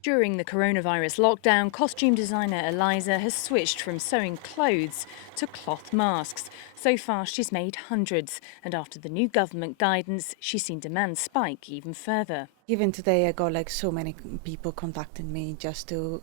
During the coronavirus lockdown, costume designer Elisa has switched from sewing clothes to cloth masks. So far, she's made hundreds. And after the new government guidance, she's seen demand spike even further. Even today, I got so many people contacting me just to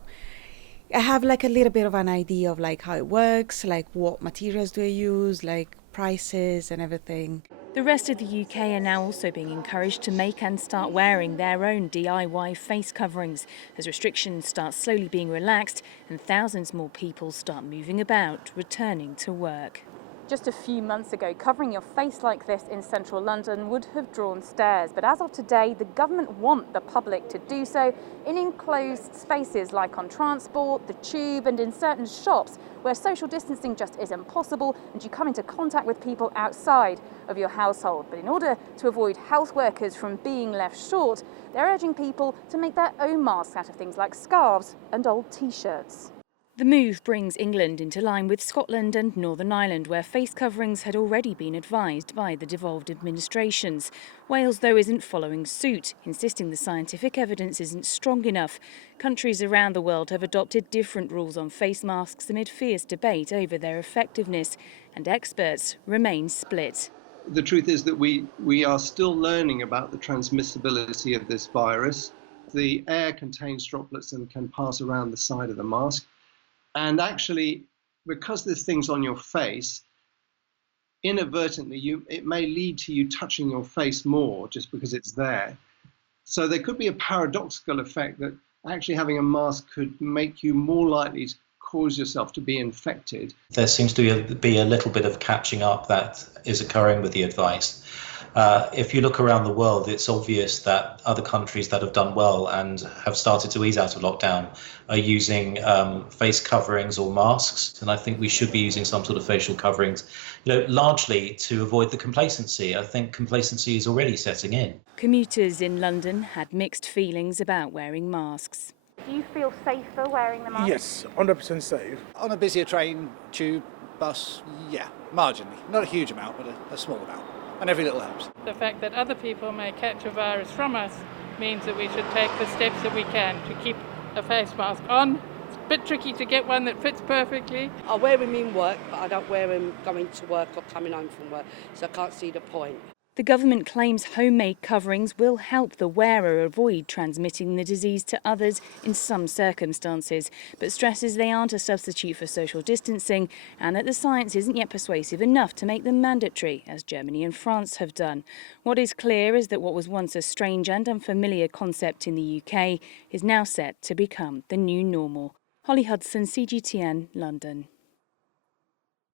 I have a little bit of an idea of how it works, what materials do I use, prices and everything. The rest of the UK are now also being encouraged to make and start wearing their own DIY face coverings as restrictions start slowly being relaxed and thousands more people start moving about, returning to work. Just a few months ago, covering your face like this in central London would have drawn stares. But as of today, the government want the public to do so in enclosed spaces like on transport, the tube and in certain shops where social distancing just isn't possible and you come into contact with people outside of your household. But in order to avoid health workers from being left short, they're urging people to make their own masks out of things like scarves and old T-shirts. The move brings England into line with Scotland and Northern Ireland, where face coverings had already been advised by the devolved administrations. Wales, though, isn't following suit, insisting the scientific evidence isn't strong enough. Countries around the world have adopted different rules on face masks amid fierce debate over their effectiveness, and experts remain split. The truth is that we are still learning about the transmissibility of this virus. The air contains droplets and can pass around the side of the mask. And actually, because this thing's on your face, inadvertently, it may lead to you touching your face more just because it's there. So there could be a paradoxical effect that actually having a mask could make you more likely to cause yourself to be infected. There seems to be a little bit of catching up that is occurring with the advice. If you look around the world, it's obvious that other countries that have done well and have started to ease out of lockdown are using face coverings or masks. And I think we should be using some sort of facial coverings, largely to avoid the complacency. I think complacency is already setting in. Commuters in London had mixed feelings about wearing masks. Do you feel safer wearing the mask? Yes, 100% safe. On a busier train, tube, bus, yeah, marginally. Not a huge amount, but a small amount. And every little helps. The fact that other people may catch a virus from us means that we should take the steps that we can to keep a face mask on. It's a bit tricky to get one that fits perfectly. I wear them in work, but I don't wear them going to work or coming home from work, so I can't see the point. The government claims homemade coverings will help the wearer avoid transmitting the disease to others in some circumstances, but stresses they aren't a substitute for social distancing and that the science isn't yet persuasive enough to make them mandatory, as Germany and France have done. What is clear is that what was once a strange and unfamiliar concept in the UK is now set to become the new normal. Holly Hudson, CGTN, London.